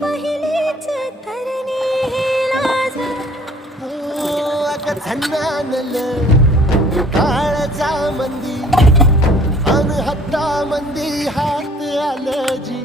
पहिलीच तरणी ही लाज. अग झन्नानल काळजा मंदी अन हत्ता मंदी हात आलं जी